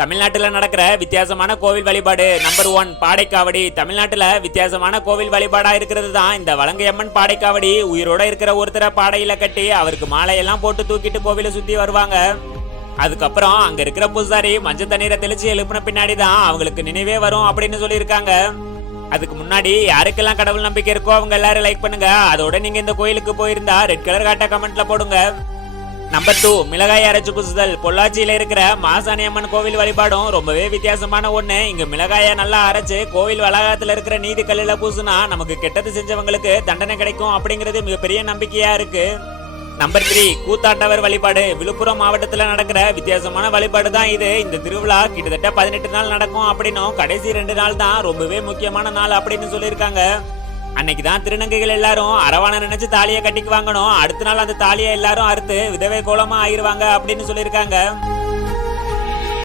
தமிழ்நாட்டுல நடக்கிற வித்தியாசமான கோவில் வழிபாடு நம்பர் 1 பாடைக்காவடி. தமிழ்நாட்டுல வித்தியாசமான கோவில் வழிபாடா இருக்கிறது தான் இந்த வலங்கையம்மன் பாடைக்காவடி. உயிரோட இருக்கிற ஒருத்தரை பாடையில கட்டி அவருக்கு மாலையெல்லாம் போட்டு தூக்கிட்டு கோவிலை சுத்தி வருவாங்க. அதுக்கப்புறம் அங்க இருக்கிற பூசாரி மஞ்சள் தண்ணீரை தெளிச்சு எழுப்பின பின்னாடி தான் அவங்களுக்கு நினைவே வரும் அப்படின்னு சொல்லியிருக்காங்க. அதுக்கு முன்னாடி யாருக்கெல்லாம் கடவுள் நம்பிக்கை இருக்கோ அவங்க எல்லாரும் லைக் பண்ணுங்க. அதோட நீங்க இந்த கோயிலுக்கு போயிருந்தா ரெட் கலர் காட்ட கமெண்ட்ல போடுங்க. நம்பர் 2 மிளகாய் அரைச்சு பூசுதல். பொள்ளாச்சியில இருக்கிற மாசாணி அம்மன் கோவில் வழிபாடும் ரொம்பவே வித்தியாசமான ஒண்ணு. இங்க மிளகாய நல்லா அரைச்சு கோவில் வளாகத்துல இருக்கிற நீதி கல்லுல பூசுனா நமக்கு கெட்டது செஞ்சவங்களுக்கு தண்டனை கிடைக்கும் அப்படிங்கிறது மிகப்பெரிய நம்பிக்கையா இருக்கு. நம்பர் 3 கூத்தாண்டவர் வழிபாடு. விழுப்புரம் மாவட்டத்துல நடக்கிற வித்தியாசமான வழிபாடு தான் இது. இந்த திருவிழா கிட்டத்தட்ட 18 நாள் நடக்கும் அப்படின்னும் கடைசி 2 நாள் தான் ரொம்பவே முக்கியமான நாள் அப்படின்னு சொல்லியிருக்காங்க. அன்னைக்கு தான் திருநங்கைகள் எல்லாரும் அரவான நினைச்சு தாலியை கட்டிக்கு வாங்கணும். அடுத்த நாள் அந்த தாலியை எல்லாரும் அறுத்து விதவை கோலமா ஆயிருவாங்க அப்படின்னு சொல்லியிருக்காங்க.